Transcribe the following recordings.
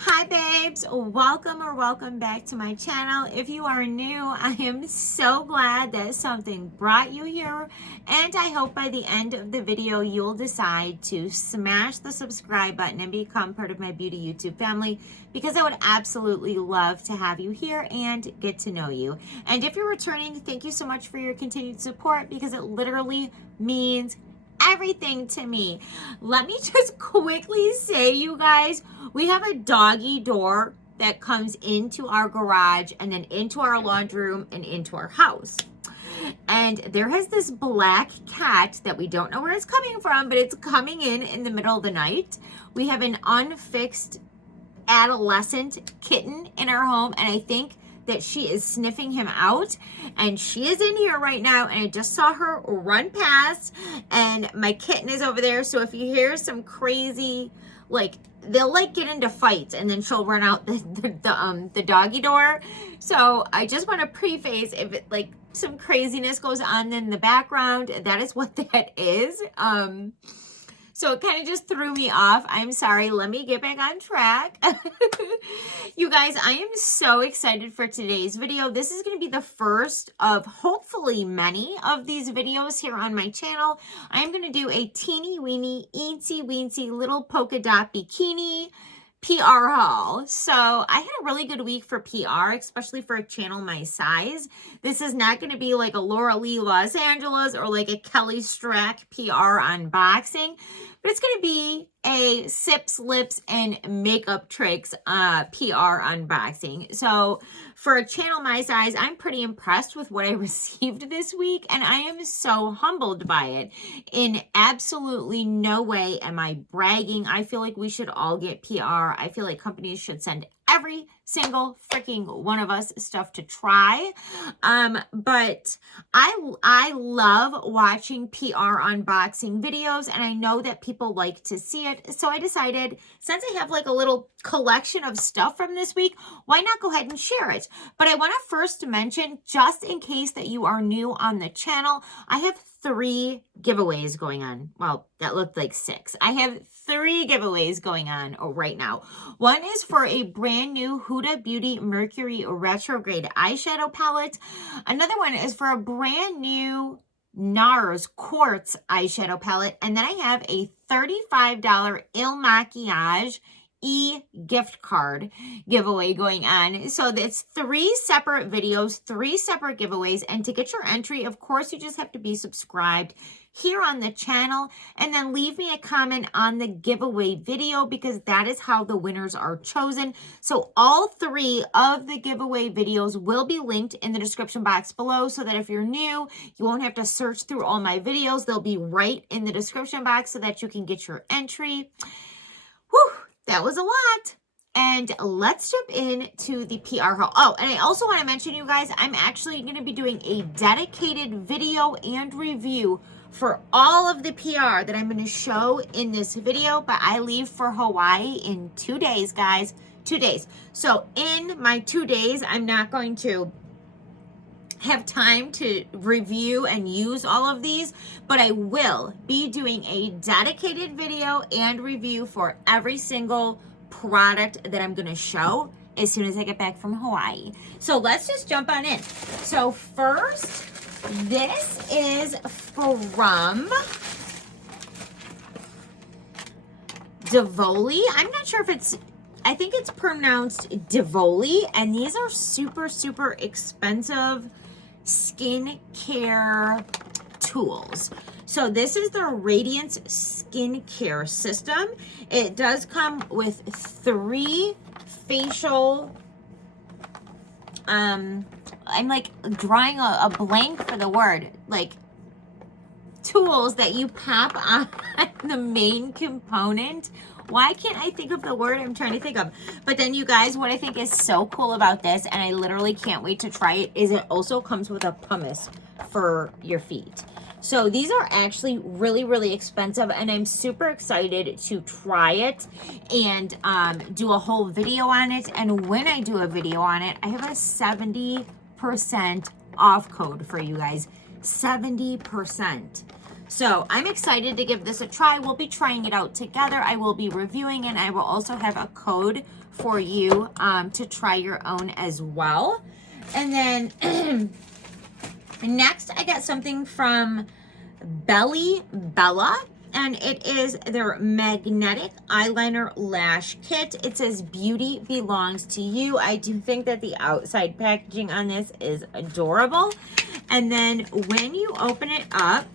Hi babes, welcome back to my channel. If you are new, I am so glad that something brought you here, and I hope by the end of the video you'll decide to smash the subscribe button and become part of my beauty YouTube family, because I would absolutely love to have you here and get to know you. And if you're returning, thank you so much for your continued support, because it literally means everything to me. Let me just quickly say, you guys, we have a doggy door that comes into our garage and then into our laundry room and into our house. And there has this black cat that we don't know where it's coming from, but it's coming in the middle of the night. We have an unfixed adolescent kitten in our home, and I think that she is sniffing him out, and she is in here right now, and I just saw her run past, and my kitten is over there. So if you hear some crazy, like, they'll like get into fights and then she'll run out the doggy door. So I just want to preface, if it, like, some craziness goes on in the background, that is what that is. So it kind of just threw me off. I'm sorry. Let me get back on track. You guys, I am so excited for today's video. This is going to be the first of hopefully many of these videos here on my channel. I am going to do a teeny weeny, eensy weensy little polka dot bikini PR haul. So I had a really good week for PR, especially for a channel my size. This is not going to be like a Laura Lee Los Angeles or like a Kelly Strack PR unboxing, but it's going to be a Sips, Lips, and Makeup Tricks PR unboxing. So for a channel my size, I'm pretty impressed with what I received this week, and I am so humbled by it. In absolutely no way am I bragging. I feel like we should all get PR. I feel like companies should send every single freaking one of us stuff to try. But I love watching PR unboxing videos, and I know that people like to see it. So I decided, since I have like a little collection of stuff from this week, why not go ahead and share it? But I want to first mention, just in case that you are new on the channel, I have 3 giveaways going on. Well, that looked like 6. I have 3 giveaways going on right now. One is for a brand new Huda Beauty Mercury Retrograde eyeshadow palette. Another one is for a brand new NARS Quartz eyeshadow palette. And then I have a $35 Makiage gift card giveaway going on. So it's 3 separate videos, 3 separate giveaways. And to get your entry, of course, you just have to be subscribed here on the channel, and then leave me a comment on the giveaway video, because that is how the winners are chosen. So all 3 of the giveaway videos will be linked in the description box below, so that if you're new, you won't have to search through all my videos. They'll be right in the description box so that you can get your entry. Whew, that was a lot. And let's jump into the PR haul. Oh, and I also want to mention, you guys, I'm actually going to be doing a dedicated video and review for all of the PR that I'm going to show in this video, but I leave for Hawaii in 2 days, guys. 2 days. So in my 2 days, I'm not going to have time to review and use all of these, but I will be doing a dedicated video and review for every single product that I'm going to show as soon as I get back from Hawaii. So let's just jump on in. So first, this is from Devoli. I'm not sure if it's, I think it's pronounced Devoli, and these are super, super expensive skincare tools. So this is the Radiance Skincare System. It does come with 3 facial, I'm like drawing a blank for the word, like tools that you pop on the main component. Why can't I think of the word I'm trying to think of? But then, you guys, what I think is so cool about this, and I literally can't wait to try it, is it also comes with a pumice for your feet. So these are actually really, really expensive, and I'm super excited to try it and do a whole video on it. And when I do a video on it, I have a 70% off code for you guys. 70%. So I'm excited to give this a try. We'll be trying it out together. I will be reviewing, and I will also have a code for you to try your own as well. And then next I got something from Bella, and it is their magnetic eyeliner lash kit. It says beauty belongs to you. I do think that the outside packaging on this is adorable. And then when you open it up,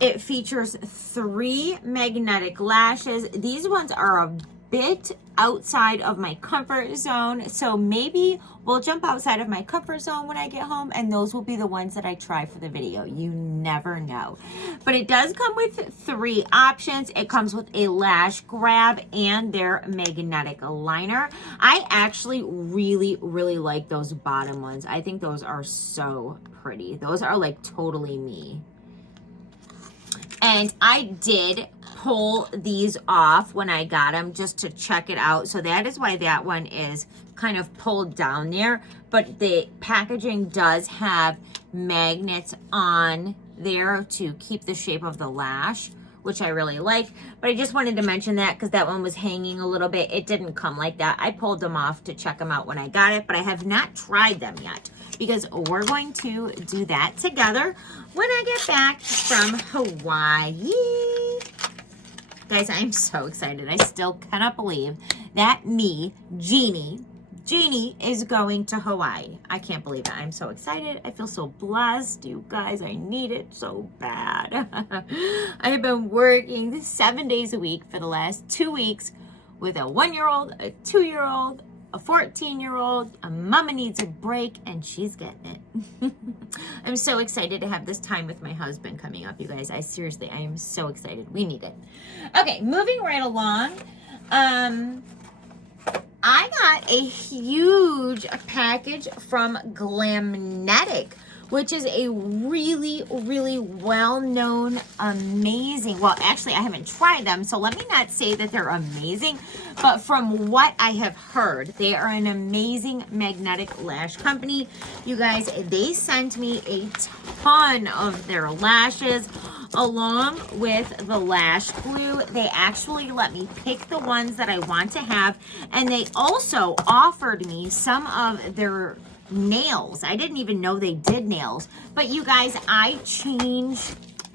it features 3 magnetic lashes. These ones are a bit outside of my comfort zone, so maybe we'll jump outside of my comfort zone when I get home, and those will be the ones that I try for the video. You never know. But it does come with 3 options. It comes with a lash grab and their magnetic liner. I actually really like those bottom ones. I think those are so pretty. Those are like totally me. And I did pull these off when I got them just to check it out. So that is why that one is kind of pulled down there. But the packaging does have magnets on there to keep the shape of the lash, which I really like. But I just wanted to mention that because that one was hanging a little bit. It didn't come like that. I pulled them off to check them out when I got it, but I have not tried them yet, because we're going to do that together when I get back from Hawaii. Guys, I'm so excited. I still cannot believe that me, Jeannie, is going to Hawaii. I can't believe it. I'm so excited. I feel so blessed. You guys, I need it so bad. I have been working 7 days a week for the last 2 weeks with a 1-year-old, a 2-year-old, a 14-year-old. A mama needs a break, and she's getting it. I'm so excited to have this time with my husband coming up, you guys. I am so excited. We need it. Okay, moving right along. I got a huge package from Glamnetic, which is a really well-known, amazing, well, actually, I haven't tried them, so let me not say that they're amazing, but from what I have heard, they are an amazing magnetic lash company. You guys, they sent me a ton of their lashes, along with the lash glue. They actually let me pick the ones that I want to have, and they also offered me some of their nails. I didn't even know they did nails, but you guys, I change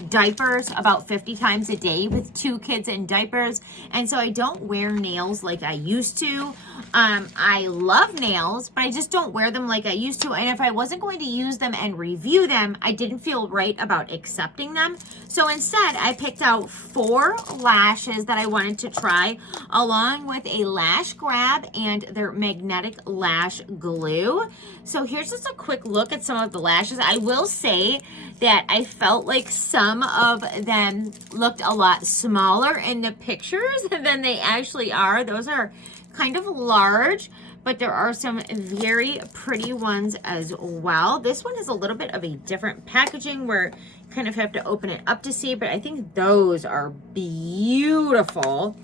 diapers about 50 times a day with 2 kids in diapers, and so I don't wear nails like I used to. I love nails, but I just don't wear them like I used to, and if I wasn't going to use them and review them, I didn't feel right about accepting them. So instead, I picked out 4 lashes that I wanted to try, along with a lash grab and their magnetic lash glue. So here's just a quick look at some of the lashes. I will say that I felt like some of them looked a lot smaller in the pictures than they actually are. Those are kind of large, but there are some very pretty ones as well. This one is a little bit of a different packaging where you kind of have to open it up to see, but I think those are beautiful.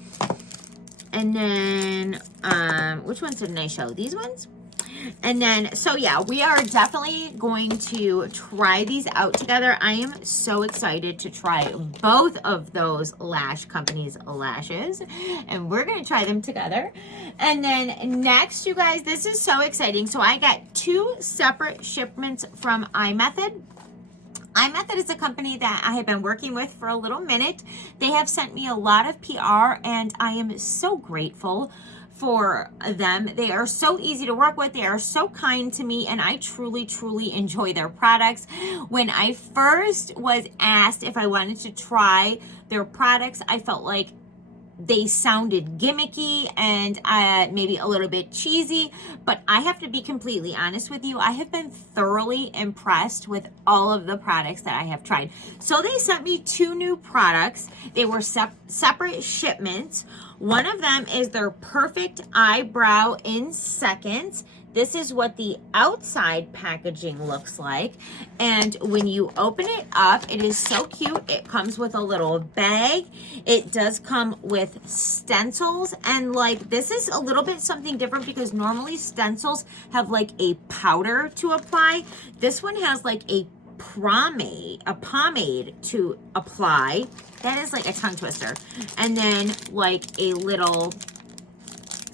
And then, which ones didn't I show? These ones? And then, so yeah, we are definitely going to try these out together. I am so excited to try both of those lash companies' lashes, and we're going to try them together. And then next, you guys, this is so exciting. So I got 2 separate shipments from IMethod. IMethod is a company that I have been working with for a little minute. They have sent me a lot of PR, and I am so grateful for them. They are so easy to work with. They are so kind to me, and I truly enjoy their products. When I first was asked if I wanted to try their products, I felt like they sounded gimmicky and maybe a little bit cheesy, but I have to be completely honest with you. I have been thoroughly impressed with all of the products that I have tried. So they sent me 2 new products. They were separate shipments. One of them is their Perfect Eyebrow in Seconds. This is what the outside packaging looks like. And when you open it up, it is so cute. It comes with a little bag. It does come with stencils. And like, this is a little bit something different because normally stencils have like a powder to apply. This one has like a pomade to apply. That is like a tongue twister. And then like a little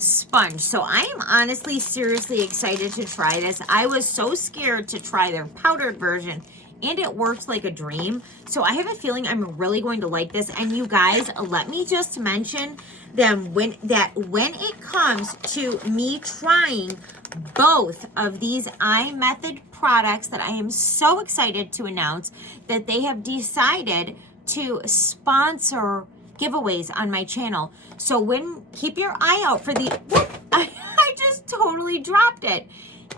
sponge. So I am honestly seriously excited to try this. I was so scared to try their powdered version, and it worked like a dream. So I have a feeling I'm really going to like this. And you guys, let me just mention them when it comes to me trying both of these IMethod products that I am so excited to announce that they have decided to sponsor giveaways on my channel. So keep your eye out for the, I just totally dropped it.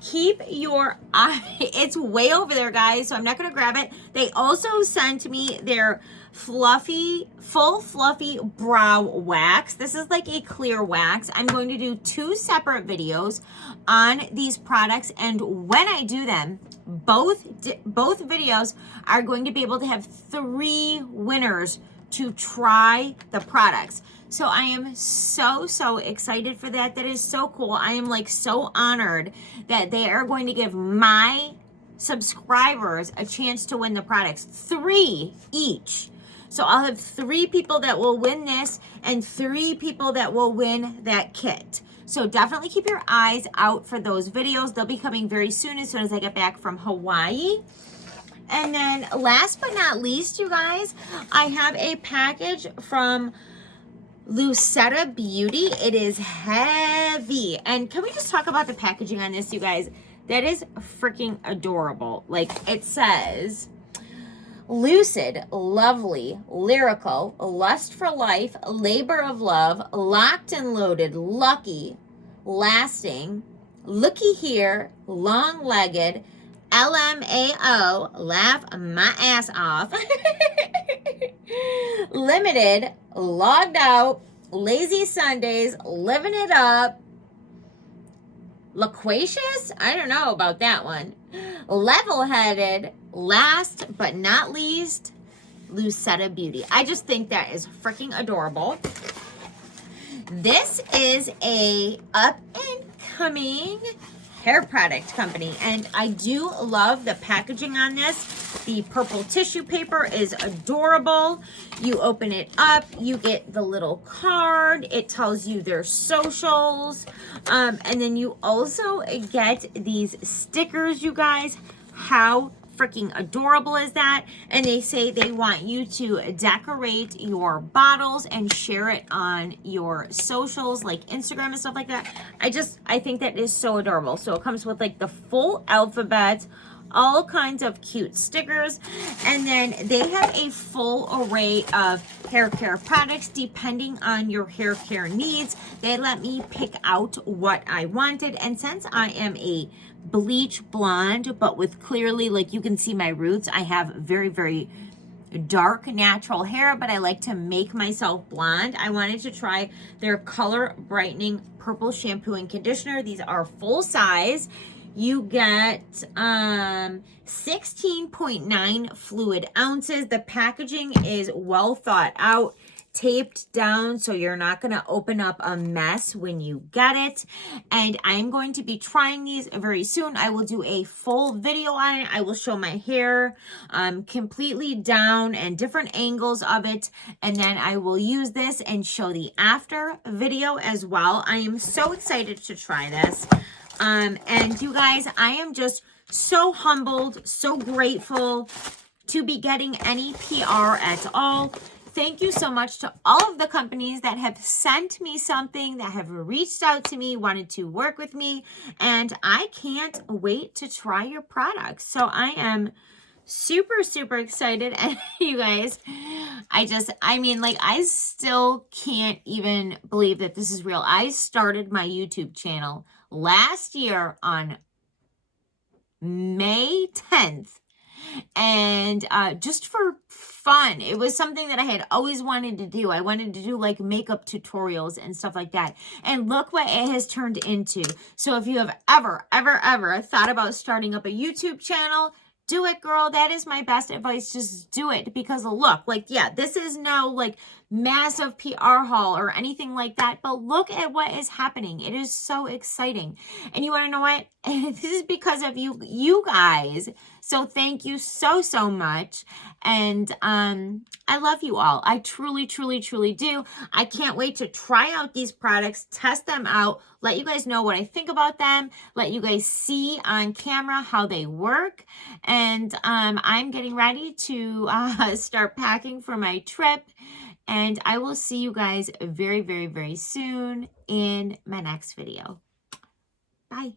Keep your eye, it's way over there, guys, so I'm not going to grab it. They also sent me their full fluffy brow wax. This is like a clear wax. I'm going to do 2 separate videos on these products, and when I do them, both videos are going to be able to have 3 winners to try the products. So I am so excited for that. That is so cool. I am like so honored that they are going to give my subscribers a chance to win the products. 3 each. So I'll have 3 people that will win this and 3 people that will win that kit. So definitely keep your eyes out for those videos. They'll be coming very soon as I get back from Hawaii. And then last but not least, you guys, I have a package from Lucetta Beauty. It is heavy. And can we just talk about the packaging on this, you guys? That is freaking adorable. Like, it says, lucid, lovely, lyrical, lust for life, labor of love, locked and loaded, lucky, lasting, looky here, long-legged, LMAO, laugh my ass off, limited, logged out, lazy Sundays, living it up, loquacious, I don't know about that one, level-headed, last but not least, Lucetta Beauty. I just think that is freaking adorable. This is a up-and-coming hair product company, and I do love the packaging on this. The purple tissue paper is adorable. You open it up, you get the little card. It tells you their socials, and then you also get these stickers, you guys. How freaking adorable is that? And they say they want you to decorate your bottles and share it on your socials like Instagram and stuff like that. I think that is so adorable. So it comes with like the full alphabet, all kinds of cute stickers, and then they have a full array of hair care products depending on your hair care needs. They let me pick out what I wanted, and since I am a bleach blonde but with clearly, like, you can see my roots, I have very dark natural hair, but I like to make myself blonde. I wanted to try their color brightening purple shampoo and conditioner. These are full size. You get 16.9 fluid ounces. The packaging is well thought out, taped down, so you're not going to open up a mess when you get it. And I'm going to be trying these very soon. I will do a full video on it. I will show my hair completely down and different angles of it, and then I will use this and show the after video as well. I am so excited to try this. And you guys, I am just so humbled, so grateful to be getting any PR at all. Thank you so much to all of the companies that have sent me something, that have reached out to me, wanted to work with me, and I can't wait to try your products. So I am super excited. And you guys, I mean, like, I still can't even believe that this is real. I started my YouTube channel last year on May 10th, and just for fun. It was something that I had always wanted to do. I wanted to do like makeup tutorials and stuff like that, and look what it has turned into. So if you have ever thought about starting up a YouTube channel, do it, girl. That is my best advice. Just do it, because look, like, yeah, this is no like massive PR haul or anything like that, but look at what is happening. It is so exciting. And you want to know what? This is because of you guys So thank you so, so much. And I love you all. I truly, truly, truly do. I can't wait to try out these products, test them out, let you guys know what I think about them, let you guys see on camera how they work. And I'm getting ready to start packing for my trip. And I will see you guys very, very, very soon in my next video. Bye.